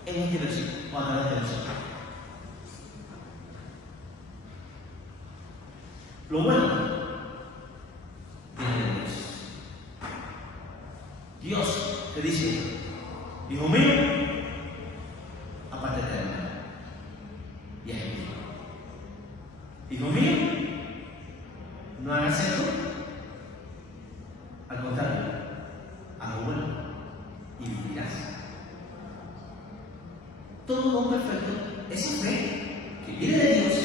en este versículo? O a través de este versículo. Lo bueno viene de Dios. Dios te dice, hijo mío, apártate de mí. Y es mío. Hijo mío, no hagas esto. Al contrario, haz lo bueno y vivirás. Todo lo perfecto, esa fe que viene de Dios,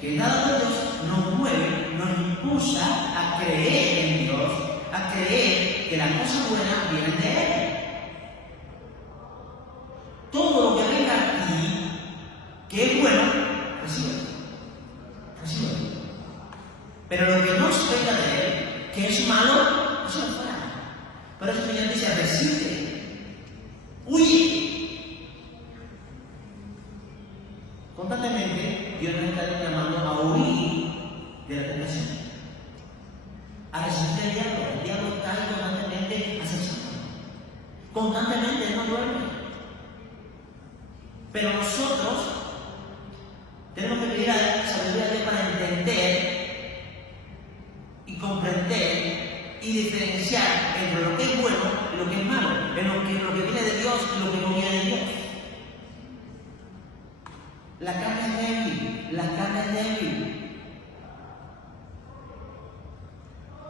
que nada de Dios nos mueve, nos impulsa a creer en Dios, a creer que las cosas buenas vienen de Él. Todo lo que venga a ti, que es bueno, recíbelo. Pero lo que no venga de Él, que es malo, eso es fuera. Por eso el Señor dice, resiste, huye. Constantemente, Dios nos está llamando a huir de la tentación, a resistir al diablo. El diablo está ahí constantemente acechando. Constantemente Él no duerme. Pero nosotros tenemos que pedir a sabiduría de Dios para entender y comprender y diferenciar entre lo que es bueno y lo que es malo, en lo que viene de Dios y lo que no viene de Dios. La carne es débil, la carne es débil.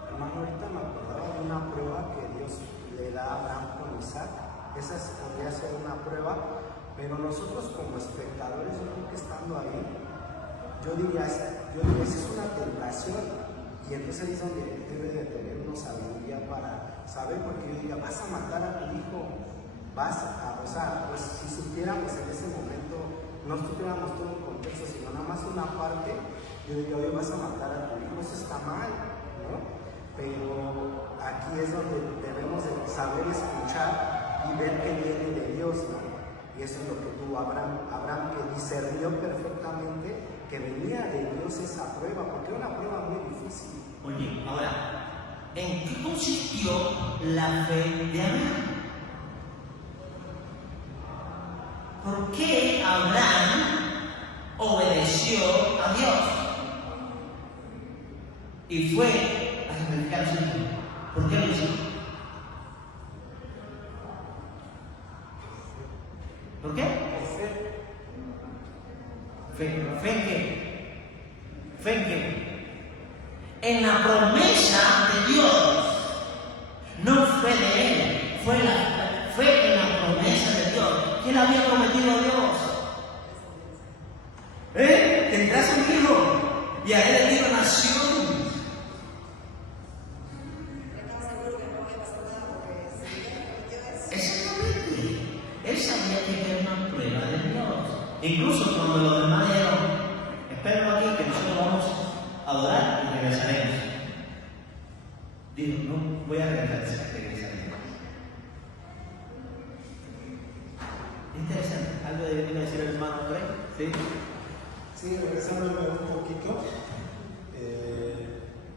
Hermano, ahorita me acordaba de una prueba que Dios le da a Abraham con Isaac. Esa podría ser una prueba, pero nosotros como espectadores, yo creo que estando ahí, yo diría, esa es una tentación. Y entonces ahí es donde debe de tener una sabiduría para saber, porque yo diría, vas a matar a tu hijo, o sea, pues si supiéramos en ese momento, no estuviéramos todo el contexto, sino nada más una parte, yo diría, oye, vas a matar a tu hijo, eso está mal, ¿no? Pero aquí es donde debemos de saber escuchar y ver que viene de Dios, ¿no? Y eso es lo que tuvo Abraham que discernió perfectamente que venía de Dios esa prueba, porque era una prueba muy difícil. Oye, ahora, ¿en qué consistió la fe de Abraham? ¿Por qué Abraham obedeció a Dios y fue a sacrificar a su hijo? ¿Por qué lo hizo? ¿Por qué? ¿Fe en qué? ¿Fe en qué? En la promesa de Dios. No fue de él, fue en la promesa de Dios. ¿Quién le había prometido a Dios? Tendrás un hijo y haré de ti una nación. Exactamente. Él sabía que era una prueba de Dios. Incluso cuando los demás dijeron, espérenlo aquí que nosotros vamos a adorar y regresar. regresaremos. Dijo, no voy a regresaremos. Interesante. ¿Algo de que decir el hermano Frey? ¿Sí? Sí, regresándome un poquito,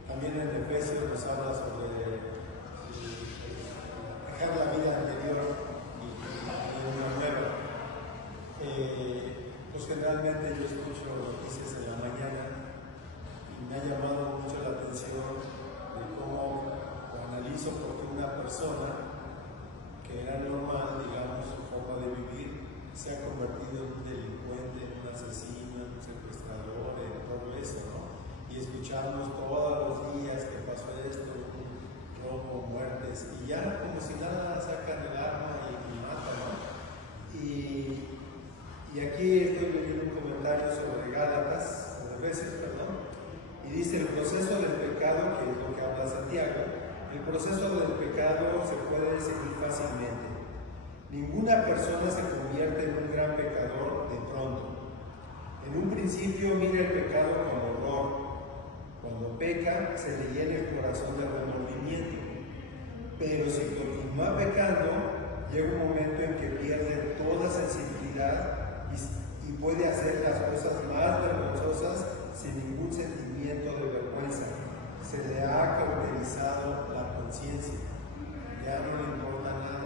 también en Efesios nos habla sobre dejar la vida anterior y una nueva. Pues generalmente yo escucho noticias en la mañana y me ha llamado mucho la atención de cómo analizo por qué una persona que era normal, digamos, su forma de vivir, se ha convertido en un delincuente, en un asesino, en un secuestrador, en todo eso, ¿no? Y escuchamos todos los días que pasó esto, robo, muertes, y ya como si nada sacan el arma y matan, ¿no? Y aquí estoy leyendo un comentario sobre Gálatas, o Efesios, perdón, y dice el proceso del pecado, que es lo que habla Santiago, el proceso del pecado se puede seguir fácilmente. Ninguna persona se convierte en un gran pecador de pronto. En un principio mira el pecado con horror. Cuando peca, se le llena el corazón de remordimiento. Pero si continúa pecando, llega un momento en que pierde toda sensibilidad y puede hacer las cosas más vergonzosas sin ningún sentimiento de vergüenza. Se le ha cauterizado la conciencia. Ya no le importa nada.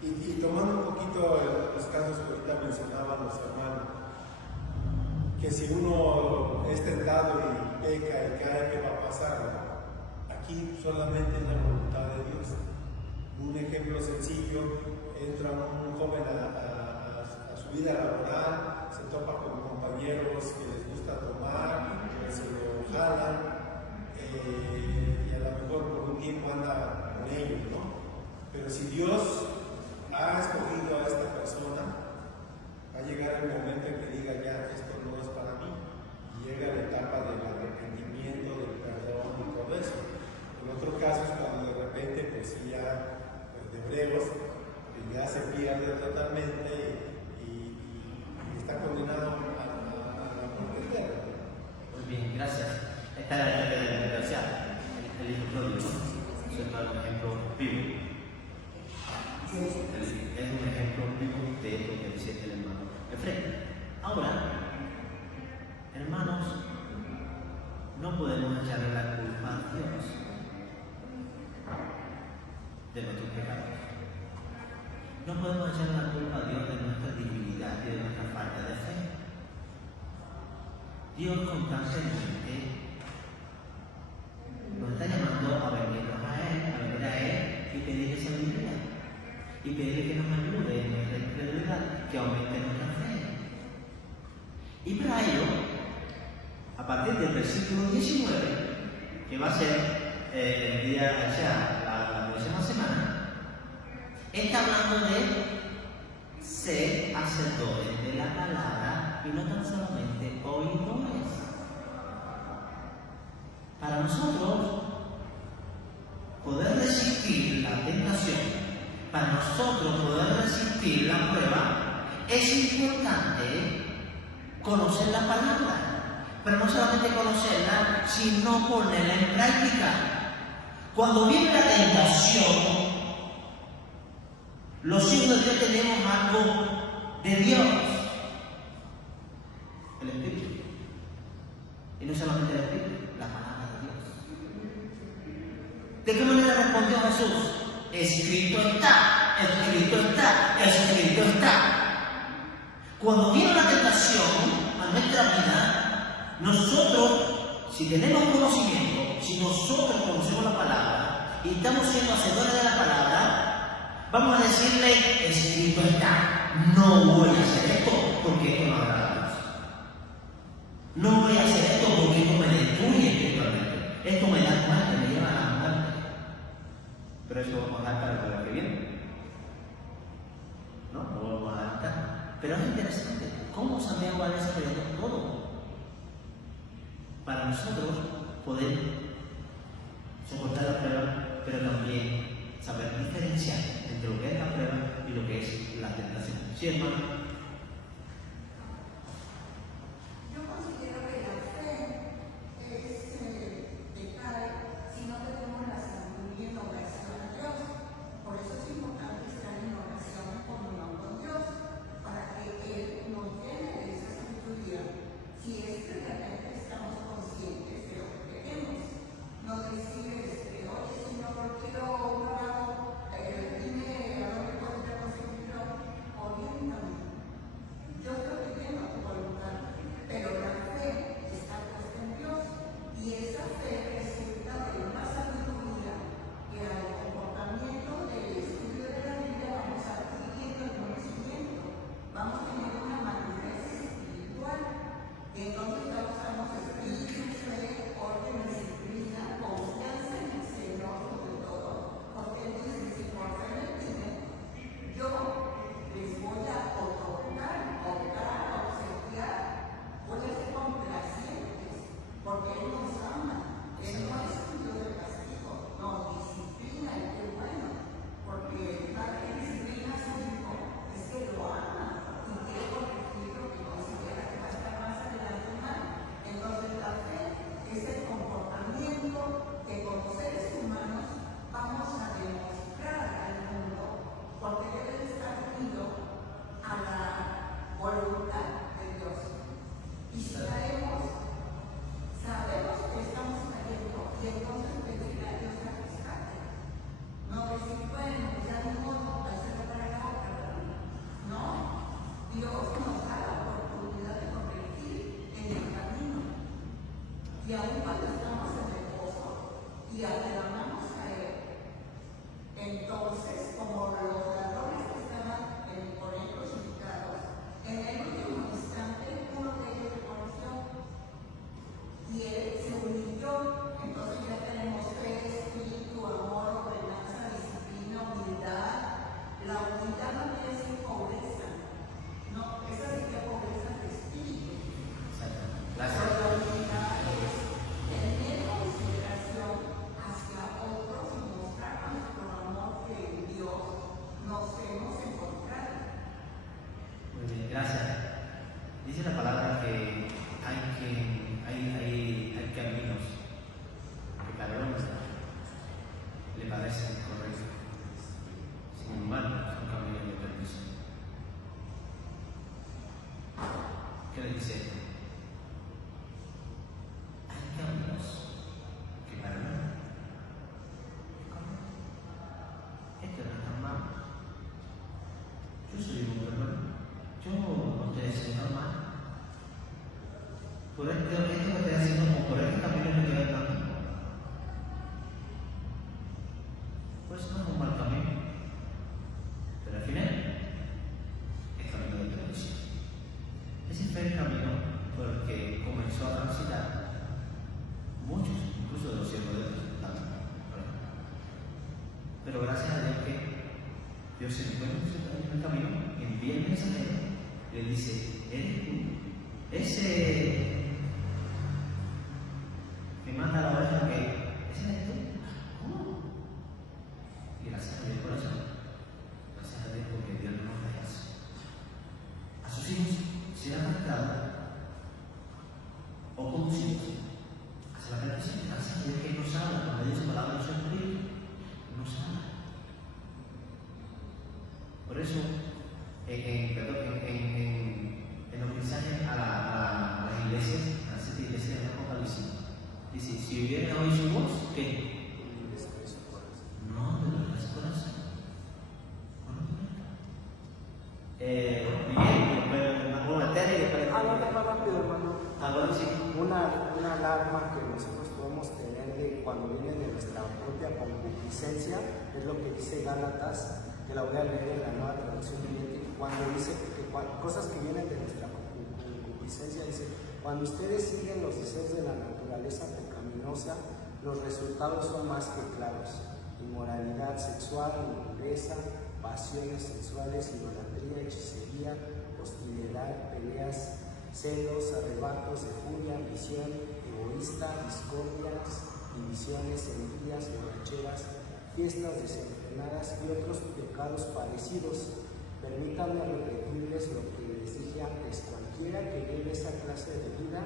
Y tomando un poquito los casos que ahorita mencionaban los hermanos, que si uno es tentado y peca y cae, ¿qué va a pasar? Aquí solamente en la voluntad de Dios. Un ejemplo sencillo, entra un joven a su vida laboral, se topa con compañeros que les gusta tomar, que se lo jalan, y a lo mejor por un tiempo anda con ellos, ¿no? Pero si Dios ha escogido a esta persona, va a llegar el momento en que diga ya, esto no es para mí, y llega la etapa del arrepentimiento, del perdón y todo eso. En otro caso es cuando de repente, pues ya, de hebreos, ya se pierde totalmente y está condenado a la muerte eterna. Muy bien, gracias. Esta es la historia de la universidad, el hijo pródigo, es un ejemplo vivo. Es un ejemplo vivo de lo que dice el hermano Efraín. Ahora, hermanos, no podemos echarle la culpa a Dios de nuestros pecados. No podemos echarle la culpa a Dios de nuestra debilidad y de nuestra falta de fe. Dios constantemente nos está llamando a venir a Él y pedirle sabiduría. Y pedirle que nos ayude en nuestra incredulidad, que aumente nuestra fe. Y para ello, a partir del versículo 19, que va a ser el día ya, la próxima semana, está hablando de ser hacedores de la palabra y no tan solamente oidores. Para nosotros poder resistir la tentación, para nosotros poder resistir la prueba, es importante conocer la palabra, pero no solamente conocerla, sino ponerla en práctica. Cuando viene la tentación, los hijos de Dios tenemos algo de Dios, el Espíritu. Y no solamente el Espíritu, la palabra de Dios. ¿De qué manera respondió Jesús? Escrito está, escrito está, escrito está. Cuando viene la tentación a nuestra vida, nosotros, si tenemos conocimiento, si nosotros conocemos la palabra y estamos siendo hacedores de la palabra, vamos a decirle, escrito está, no voy a hacer esto porque esto no agrada a Dios. No voy a hacer esto porque esto me destruye espiritualmente. Esto me da muerte, me lleva a la muerte. Pero eso vamos a dejar para el año que viene. ¿No? Lo vamos a adaptar. Pero es interesante cómo Santiago va desarrollando todo para nosotros poder soportar la prueba, pero también saber diferenciar entre lo que es la prueba y lo que es la tentación. ¿Sí, hermano? Yo considero que la fe es que como seres humanos vamos a demostrar al mundo porque debe de estar unido a la voluntad de Dios. Y si sabemos que estamos cayendo y entonces pedirle a Dios que rescate. No decir, bueno, ya ni modo, hacerlo para la otra, no. Dios nos da la oportunidad de corregir en el camino. Y aún cuando estamos en el pozo y aclamamos a Él, entonces, como los ladrones que estaban por Él crucificados, en el último instante uno de ellos reconoció y Él se humilló. Entonces ya tenemos fe, espíritu, amor, ordenanza, disciplina, humildad. La humildad no quiere decir pobreza, no, esa sería pobreza de espíritu. Gracias. Pero la humildad es tener consideración hacia otros y mostrar nuestro amor que en Dios nos hemos encontrado. Muy bien, gracias. Dice la palabra que hay caminos que para el hombre le parecen correctos, sin embargo son caminos de perdición. ¿Qué le dice esto? Hay caminos que para el hombre es correcto. Esto no es tan malo. Yo soy un hermano. Yo no estoy haciendo mal. Por esto que estoy haciendo, como por este camino que estoy andando, pues no es un mal camino. Pero al final, es camino de perdición. Ese fue el camino por el que comenzó a transitar muchos, incluso de los siervos de Dios también. Pero gracias a Dios que Dios se encuentra en el camino, envía el mensajero, le dice, ¿eres tú? Ese que manda la oveja, que ese eres tú. ¿Cómo? Y gracias a Dios por eso. Gracias a Dios porque Dios no nos rechaza. A sus hijos se han arrastrado o conducidos hacia la perdición. Gracias a Dios que nos habla, cuando dice palabra de su espíritu, nos habla. Por eso, en los mensajes a las iglesias, a las 7 iglesias de Apocalipsis, dice, si hubieran oído su voz, ¿qué? No, de los corazón. Rápido, hermano. Ahora sí. Una alarma que nosotros podemos tener de cuando viene de nuestra propia concupiscencia es lo que dice Gálatas, que la voy a leer en la Nueva Traducción Viviente, cuando dice que cosas que vienen de nuestra concupiscencia, dice, cuando ustedes siguen los deseos de la naturaleza pecaminosa, los resultados son más que claros: inmoralidad sexual, impureza, pasiones sexuales, idolatría, hechicería, hostilidad, peleas, celos, arrebatos de furia, ambición egoísta, discordias, divisiones, envidias, borracheras, fiestas desenfrenadas y otros pecados parecidos. Permítanme repetirles lo que les dije antes: cualquiera que lleve esa clase de vida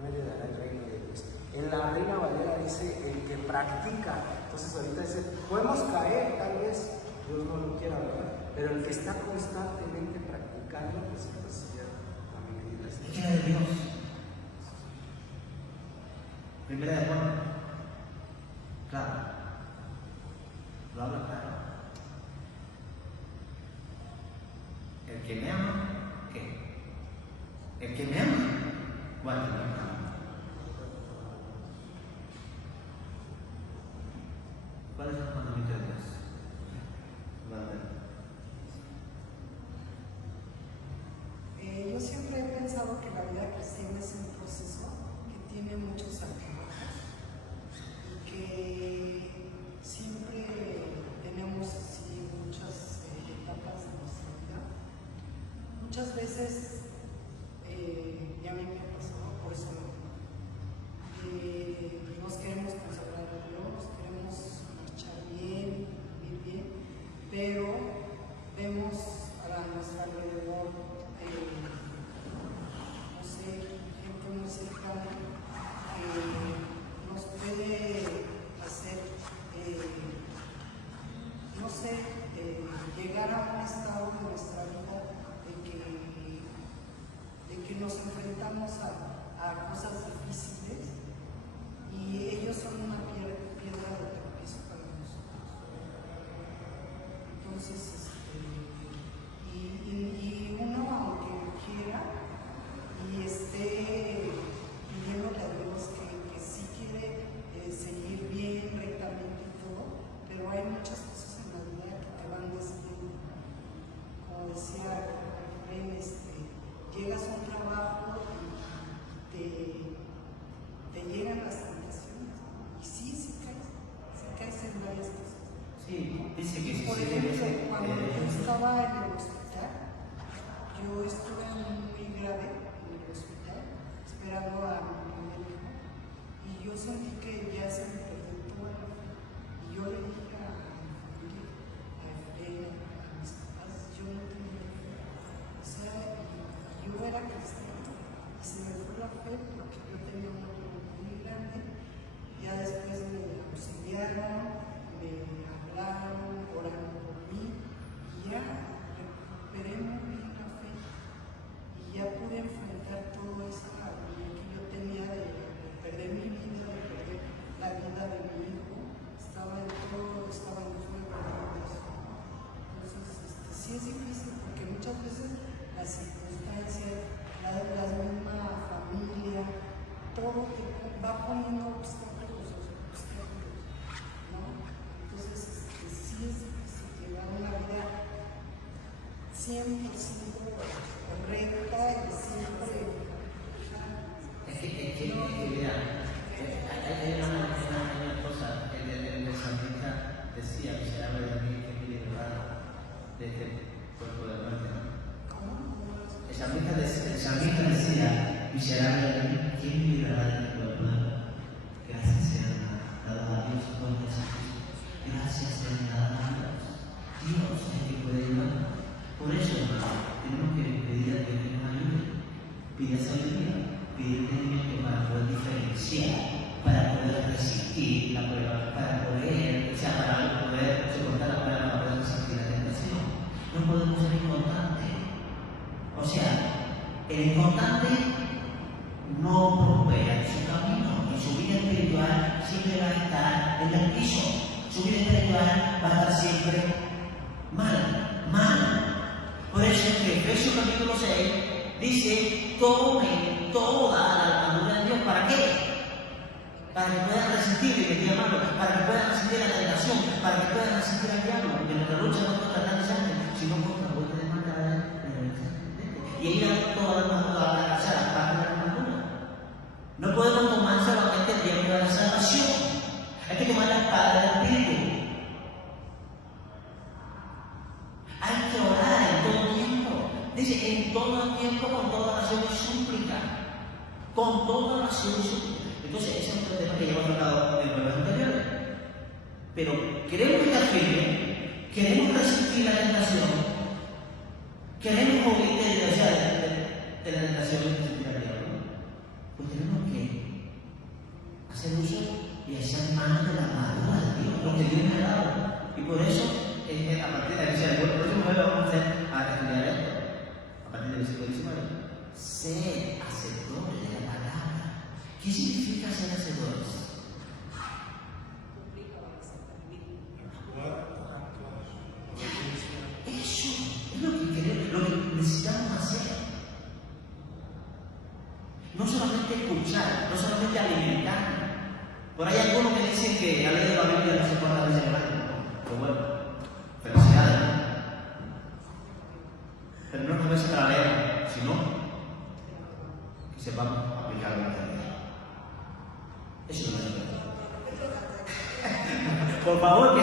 no heredará el reino de Dios. En la Reina Valera dice el que practica. Entonces ahorita dice, podemos caer, tal vez Dios no lo quiera, ¿verdad? Pero el que está constantemente practicando, pues ya también dice. ¿Qué quiere de Dios? Primera de Juan. Claro. Lo habla claro. El que me ama, ¿qué? El que me ama, guarda mi palabra. ¿Cuáles son los mandamientos de Dios? Yo siempre he pensado que la vida cristiana es un proceso que tiene muchos altibajos y que siempre tenemos así muchas etapas de nuestra vida. Muchas veces, y a mí me ha pasado, por eso nos queremos consagrar a Dios, queremos marchar bien, vivir bien, pero vemos a nuestro alrededor, no sé, gente muy cercana que nos puede dice que si Por se ejemplo, cuando yo estaba en el hospital, yo estuve muy grave en el hospital, esperando a mi médico, y yo sentí que ya se me perdió toda la fe. Y yo le dije a mi familia, a Efraín, a mis papás, yo no tenía fe. O sea, yo era cristiana y se me fue la fe porque yo tenía un dolor muy grande. Ya después me auxiliaron, me hablaron, oraron por mí y ya recuperé muy bien la fe y ya pude enfrentar todo eso que yo tenía de perder mi vida, de perder la vida de mi hijo. Estaba en todo, estaba en fuego, todo eso. Entonces, sí es difícil porque muchas veces las circunstancias, la misma familia, todo te va poniendo obstáculos, ¿no? Entonces, sí es difícil llevar una vida 100% correcta y siempre... Mira, hay una cosa, el salmista decía, miserable de mí, que me librado de este cuerpo de muerte, ¿no? El salmista decía, miserable de mí, ¿quién me librará de este cuerpo de muerte? Gracias sean dadas a Dios por Jesucristo. Gracias sean dadas a Dios. Dios es el que puede ayudar. Por eso, tenemos que pedir a Dios que nos ayude. Pide sabiduría, pide entendimiento para poder diferenciar, para poder resistir la prueba, para poder soportar la prueba, para poder resistir la tentación. No podemos ser inconstantes. O sea, el inconstante no prospera en su camino, en su vida espiritual siempre va a estar en el piso, su vida espiritual va a estar siempre mal. Por eso es que Efesios capítulo 6 dice, tomen toda la armadura de Dios. ¿Para qué? Para que puedan resistir el día malo, para que puedan resistir la tentación, para que puedan resistir al diablo, porque nuestra lucha no es contra carne y sangre, sino contra la vuelta de maldad. Y ella toda la armadura a la casa, la parte de la armadura. No podemos tomar solamente el tiempo de la salvación, hay que tomar la espada del Espíritu. Hay que orar en todo tiempo. Dice, en todo tiempo, con toda oración y súplica. Con toda oración y súplica. Entonces, ese es otro tema que ya hemos tratado en jueves anteriores. Pero queremos estar firmes, queremos resistir la tentación, queremos morir de la tentación y resistir al diablo. Pues tenemos que hacer uso y hacer mano de la armadura de Dios, lo que Dios me ha dado. Y por eso, a partir de la el próximo jueves vamos a estudiar esto. A partir del versículo 19. Ser hacedores de la palabra. ¿Qué significa ser hacedores? Eso es lo que necesitamos hacer. No solamente escuchar, no solamente alimentar. Por ahí algunos que dicen que la ley de la Biblia no se puede veces al año. Pues bueno, felicidades. Pero no es veces para leer, sino que sepamos aplicar la ley. Eso es lo que por favor, que.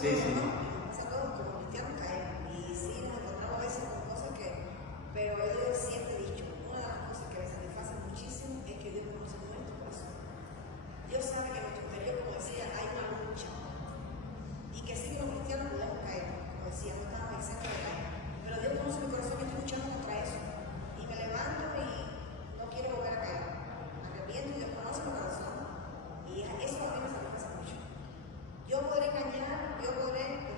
Sí. Pero yo siempre he dicho, una de las cosas que a veces me pasa muchísimo es que Dios conoce nuestro corazón. Dios sabe que en nuestro interior, como decía, hay una lucha. Y que sí, los cristianos podemos caer, como decía, no estamos exentos de caer. Pero Dios conoce mi corazón y estoy luchando contra eso. Y me levanto y no quiero volver a caer. Me arrepiento y Dios conoce mi corazón. Y eso a mí me pasa mucho. Yo podré engañar, yo podré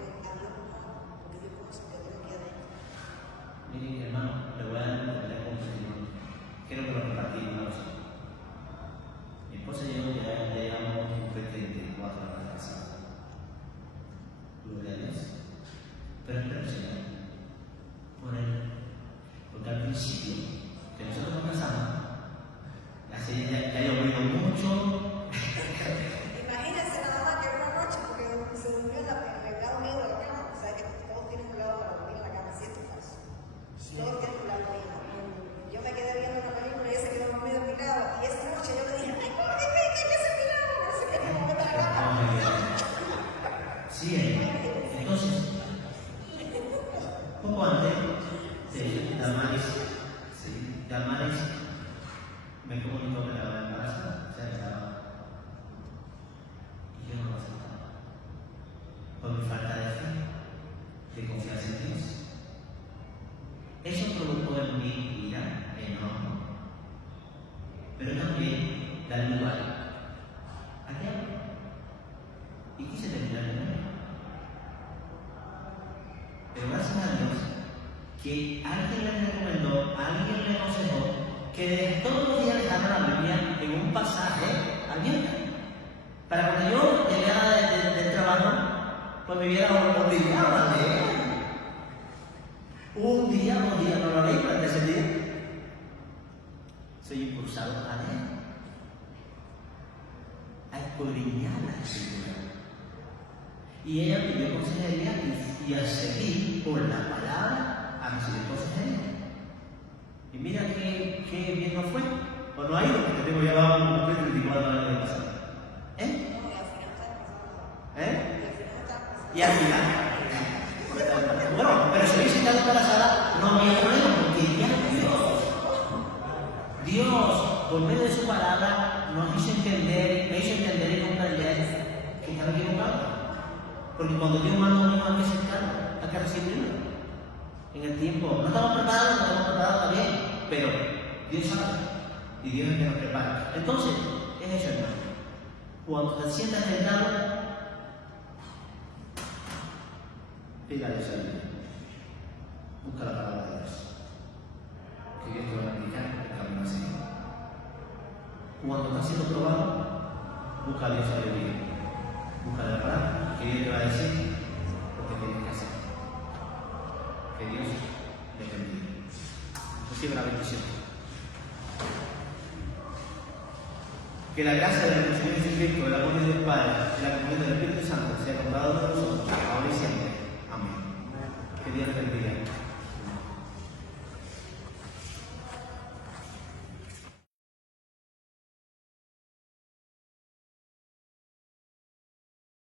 que dar lugar a qué hablo. Y quise terminar con él. Pero gracias a Dios que alguien le recomendó, alguien le aconsejó que todos los días dejara la Biblia en un pasaje abierto. Para cuando yo llegara del trabajo, pues me viera obligado a leer. Un día, 2 días no lo leí, pero el tercer día soy impulsado a leer, a escudriñar la Escritura. Y ella pidió consejería y a seguir por la palabra a recibir consejería. Y mira qué bien nos fue. O no ha ido, porque tengo ya un 34 años de pasado. Y al final, bueno, pero si hubiese estado embarazada, no había problema, porque ya Dios, por medio de su palabra, nos hizo entender, me hizo entender y comprender que estaba equivocado. Porque cuando Dios manda a un niño hay que aceptarlo, hay que recibirlo. En el tiempo, no estamos preparados también, pero Dios sabe y Dios es el que nos prepara. Entonces, es eso, hermano. Cuando te sientas tentado, pida a Dios ayuda. Busca la palabra de Dios. Que Dios te va a indicar el camino a seguir. Cuando estás siendo probado, busca a Dios ayuda. Busca la palabra que Dios te va a decir lo que tienes que hacer. Que Dios te bendiga. Recibe la bendición. Que la gracia de nuestro Señor Jesucristo, el amor de Dios Padre y la comunión del Espíritu Santo sea con cada uno de nosotros, ahora y siempre. Amén. Que Dios te bendiga.